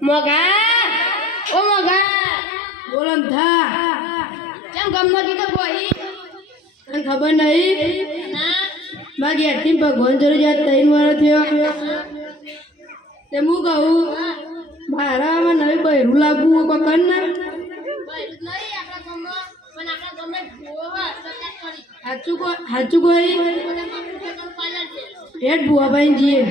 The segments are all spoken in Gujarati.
મોગા ઓ મોગા બોલમ થા કેમ ગમનો કીધો કોઈ તને ખબર નહીં ના બાકી એક્ટિંગ ભગવાન જરૂરિયાત 3 વાર થયો તે હું કહું મારામાં નવી બહેરું લાગવું કોઈ કર ને સાચું કોઈ હેઠ ભુવાભાઈ જીએ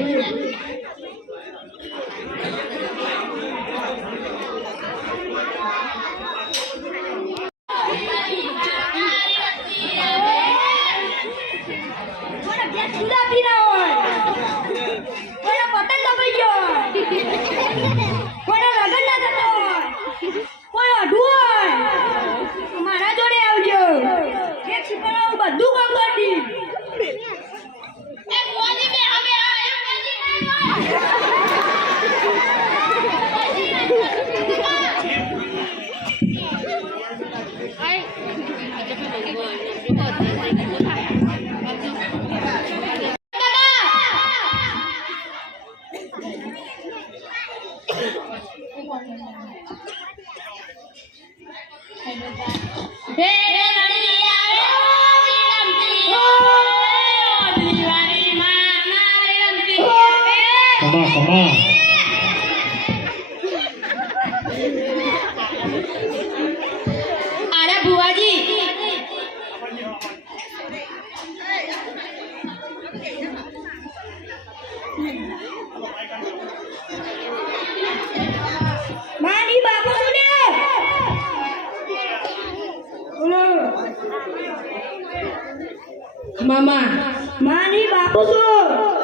મારા જોડે આવજો એક શીખવાડું બધું કામ કરી Come on. અરે ભુવાજી માની બાપુ સુને મામા માની બાપુ સુ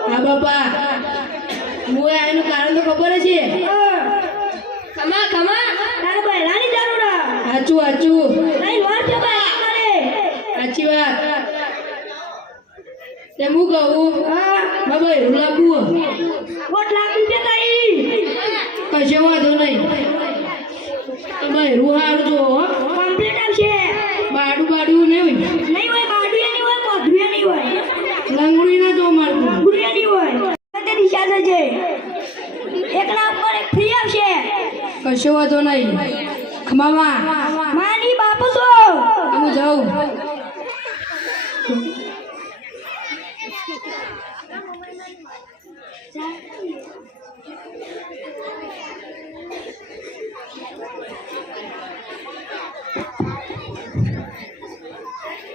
હા બાપા હું આનું કારણ તો ખબર છે ખમા ખમા તારે બહેરાની જરૂર સાચું નહીં વાર છે બહેરા કરે સાચી વાત તે હું કહું મારા બહેરું લાગવું ₹1,00,000 તાઈ કશો વાંધો નહીં તો બહેરું સારું જો કમ્પ્લીટ આવશે બાડું નહીં નહીં હોય બાડુએ નહીં હોય પોધુએ નહીં હોય લંગડી ના જો મારતું ગુડિયા નહીં હોય તે દિશા છે એકના ઉપર એક ફ્રી આવશે કશો વાંધો નહીં મામા માની બાપુ છો હું જાઉં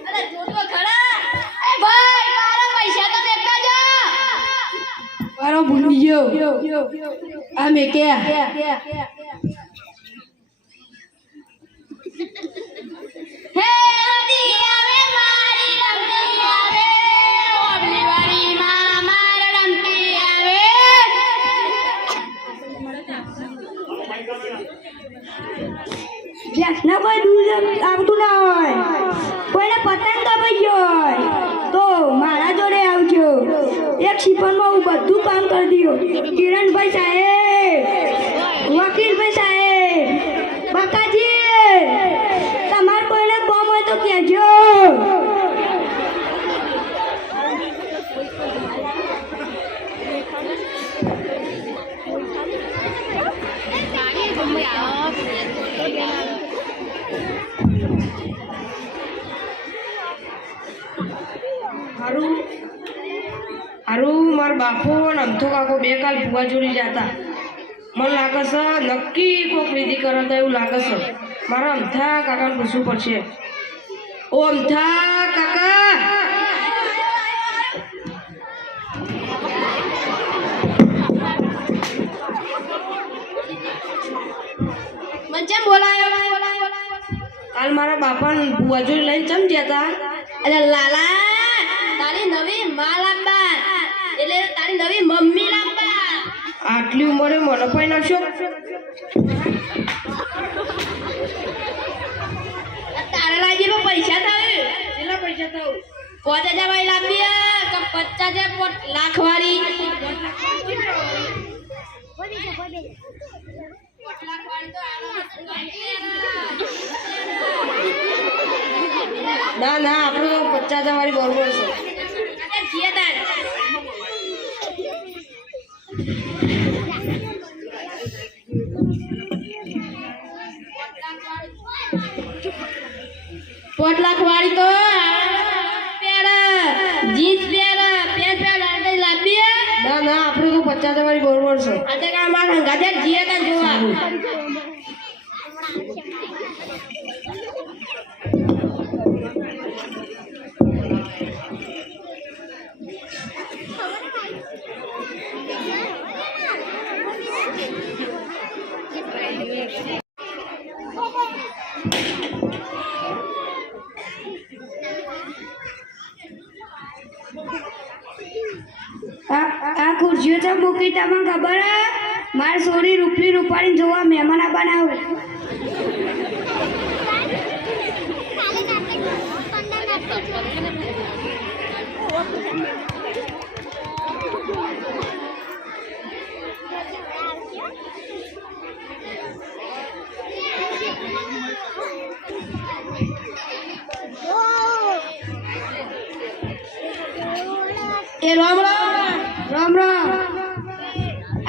અરે જોતો ખરા એ ભાઈ તારા પૈસા તો મેકતા જા મારો ભૂલી ગયો આ મેં કે હે નદી આવે મારી રમતી આવે ઓબલી વાળી માં માર રમતી આવે ના કોઈ દૂર આવતું ના હોય કોઈને પતંગ કપાઈ ગયો હોય તો મારા જોડે આવજો એક શિપનમાં હું બધું કામ કરી દઉં કિરણભાઈ સાહેબ વકીલભાઈ સાહેબ બકાજી તમારે કોઈને કોમ હોય તો કહેજો હારું મારા બાપુ અને અમથો કાકો બે કાલ ભૂવા જોડી જતા મને લાગે છે નક્કી કોઈક વિધિ કરતા એવું લાગે છે મારા અમથા કાકાને પૂછવું પડશે ઓ અમથા કાકા મજા બોલાયો કાલ મારા બાપાને ભૂવા જોડી લઈને ચમ જતા અરે લાલા તારી નવી માં લાંબા એટલે તારી નવી મમ્મી લાંબા આટલી ઉંમરે મને પાઈ નાખશો તારે લાગી પૈસા થાય કેટલા પૈસા થાવ 5,000 વાળી લાંબી કે 50,000 લાખ વાળી ના ના આપણે તો 50,000 વાળી બરોબર છે વાળી તો જીન્સ પેર પેન્ટ પેર લાંબી ના ના આપણે તો 50 વાળી બરોબર છે આજે કા માર હંગાતે જીએ તા જોવા આ ખુરશીઓ તો મૂકી તમને ખબર હે માર સોરી રૂપલી રૂપાળી જોવા મહેમાન બનાવ એ રામ રામ રામ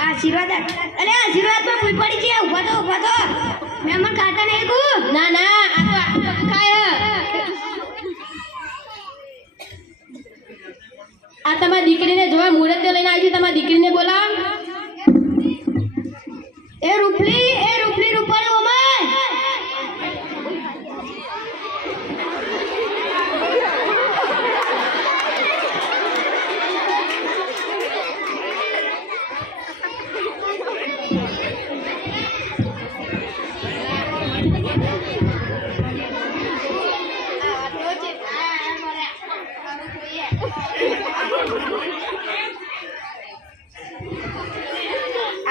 આશીર્વાદ અરે આશીર્વાદ માં કોઈ પડી છે ઉભા તો મહેમાન ખાતા નહીં કુ ના ના આ તો ખાય આ તમારી દીકરીને જોવા મુહૂર્ત લઈને આવી છે તમારી દીકરીને બોલાવ એ રૂપલી રૂપાળી ઓમાય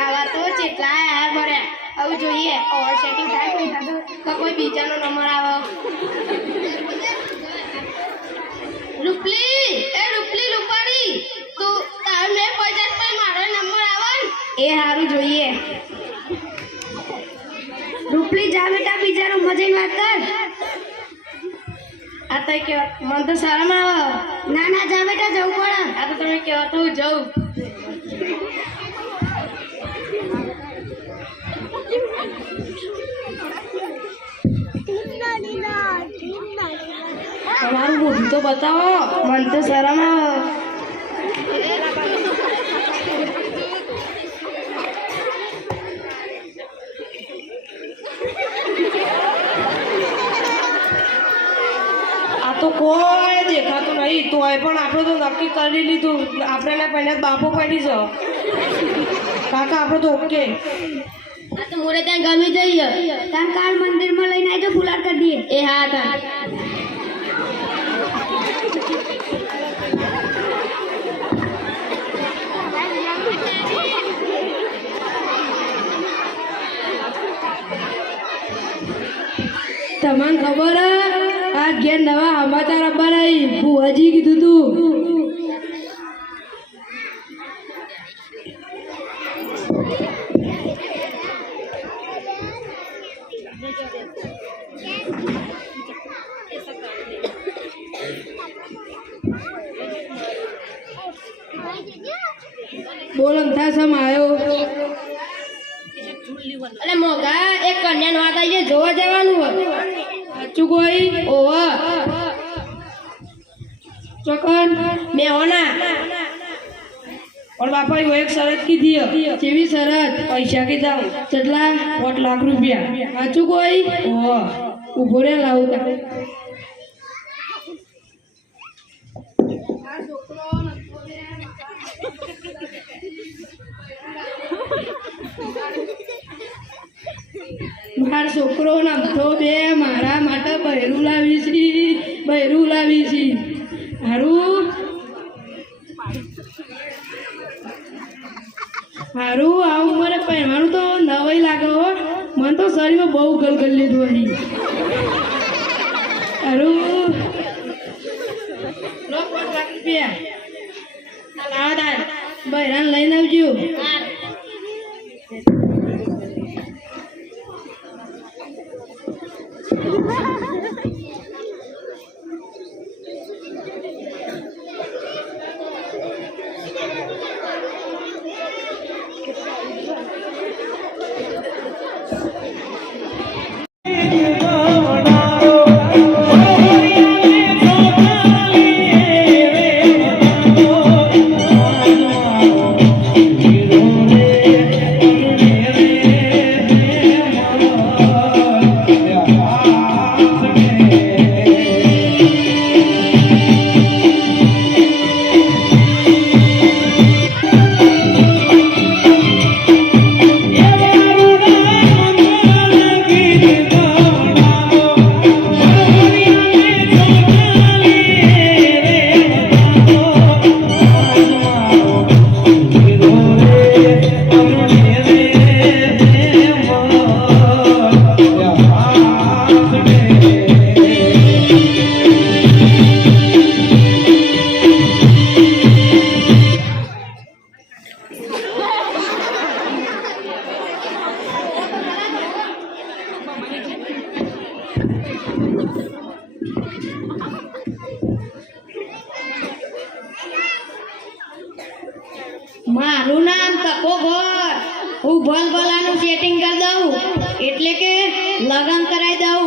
આવા તો જેટલા યાર ભર્યા આવું જોઈએ ઓવર સેટિંગ થાય કોઈ બીજાનો નંબર આવે રૂપલી રૂપાળી તું તાર મેં 50 પર મારો નંબર આવે એ હારું જોઈએ રૂપલી જા બેટા બીજાનો મજાની વાત કર આ તો કે મને તો શરમ આવે ના જા બેટા જવું પડે આ તો તમે કહેવા તો હું જઉં તમારું મોઢું તો બતાવો મને તો શરમ આવે આ તો કોઈ દેખાતું નહીં તોય પણ આપણે તો નક્કી કરી લીધું આપણે પહેલા બાપો પડી છે કાકા આપણે તો ઓકે આ તો મોરે ત્યાં ગમી જઈએ તાન કાલ મંદિરમાં લઈને આવજો ફુલાર કરી દઈએ એ હા તા તમને ખબર હે આ ઘેર નવા સમાચાર આપવાના ભુવાજી કીધું તું બોલો થા સમ આવ્યો અરે મોગા એક કન્યા નો આતા છે જોવા જવાનું હોય સાચું કોઈ ઓવા ચોકન મેં હોના પણ બાપા એવું એક શરત કીધી કેવી શરત પૈસા કીધા કેટલા 8 લાખ રૂપિયા સાચું કોઈ ઓહ ઉભો રે લાવું તા માર છોકરો નમતો બે મારા માટે બહેરું લાવી છે હારું આ ઉંમરે પહેરવાનું તો નવાઈ લાગે હો મને તો શરીરમાં બહુ ગલગલ લીધું અહીં હારું 5 લાખ રૂપિયા લાવા બહેરાન લઈને આવજો મારું નામ તકો ઘર. હું ભલભલાનું સેટિંગ કરી દઉં એટલે કે લગન કરાવી દઉં.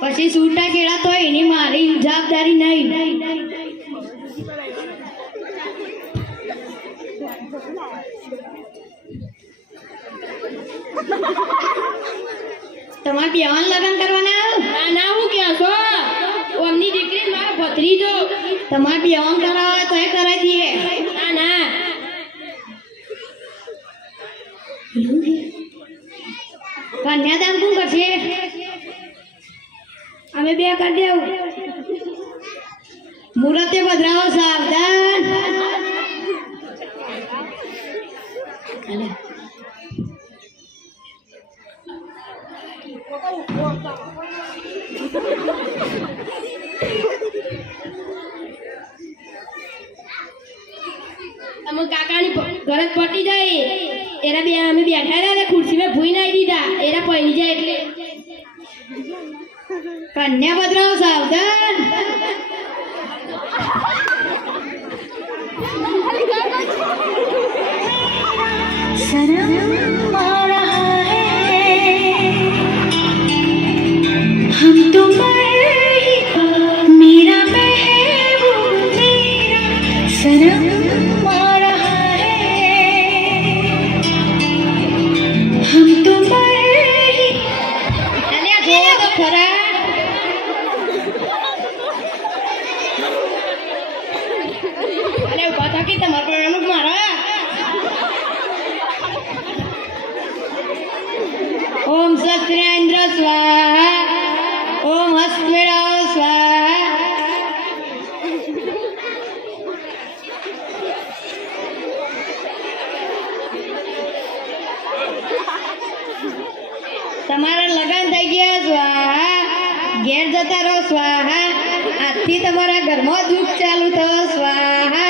પછી છૂટા કેળા તો એની મારી જવાબદારી નહીં. તમારે બેવાન લગન કરવાના? ના હું કહો છો? ઓમની દીકરી મારા ભત્રીજો. તમારે બેવાન કરાવવા હોય તો એ કરાવી દઈએ. ના કન્યાદાન કોણ કરશે? અમે બે કરી દેવું. મુહૂર્તે પધરાવો. સાવધાન. તમે કાકાની ઘરે જ પટી જાય. એરા બે અમે બેઠા રહ્યા ને ખુરશીમાં ભૂઈ નાઈ દીધા. એરા પડી જાય એટલે કન્યા પધરાવો. સાવધાન. शर्म आ रहा है हम तो मेरा महबूब मेरा शर्म आ रहा है हम तो खरा अरे बता कि तुम्हारा प्रणाम मारा ओम शस्त्रेन्द्र स्वाहा ओम हस्तेराव स्वाहा તમારા લગન થઈ ગયા. સ્વાહા. ઘેર જતા રહો. સ્વાહા. આજથી તમારા ઘરમાં દુઃખ ચાલુ થયો. સ્વાહા.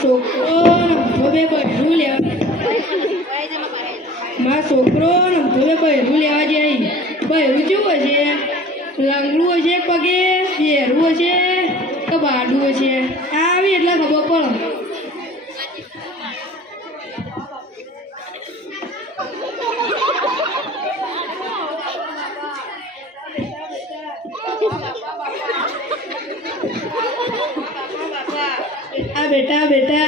છોકરો બહેરું લેવા જાય. બહેરું કેવું હશે? લંગડું હશે, પગે બેરું હશે કે બાડું હશે? આવી એટલે ખબર પડે. बेटा बेटा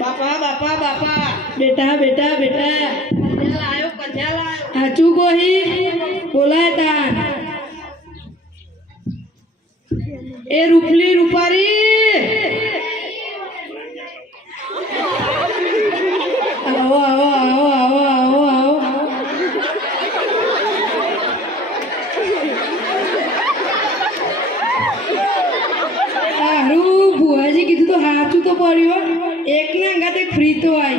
बापा बापा बापा बेटा बेटा बेटा हाचू गोही बोलाय ता ए रूपली रूपारी आओ आओ आओ आओ आओ आओ बुआजी कीधु तो हाचू तो पड़ो एक ने अंगाते फ्री तो आई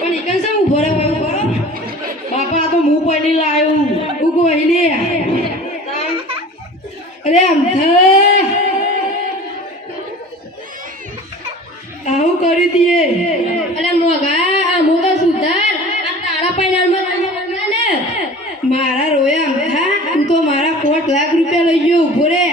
पण इकन से उभो रहो बापा तो मुंह पड़ी लायो उगो हिले अरे अमथा आऊ करी दिए अरे मोगा आ मोगा सुधार आ तारा पैनाल में ने मारा रोया अमथा तू तो मारा 5 लाख रुपया लई गयो उभो रे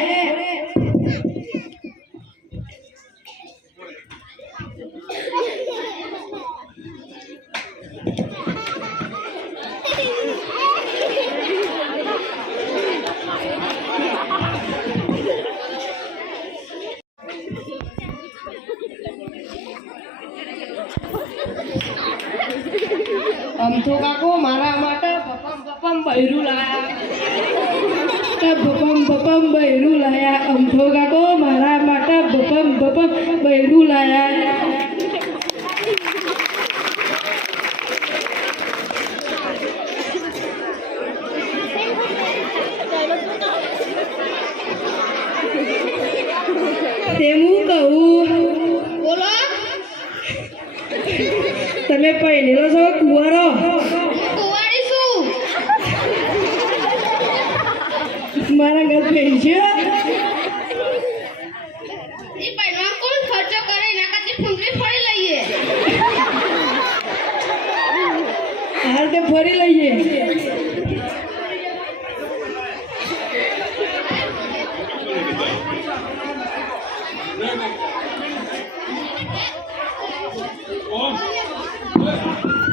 अमथो काको मारा माटे बपम बपम बहिरू लाया बपम बपम बहिरू लाया अमथो काको मारा माटे बपम बपम बहिरू लाया तेमू कहूँ बोलो તમે પહેરેલો છો કુંવારો કુંવારી શું મારા ઘર પૈસે એ પહેરવા કોણ ખર્ચો કરે એના કરતી ફૂંદરી ફરી લઈએ હાલ તે ફરી લઈએ Oh.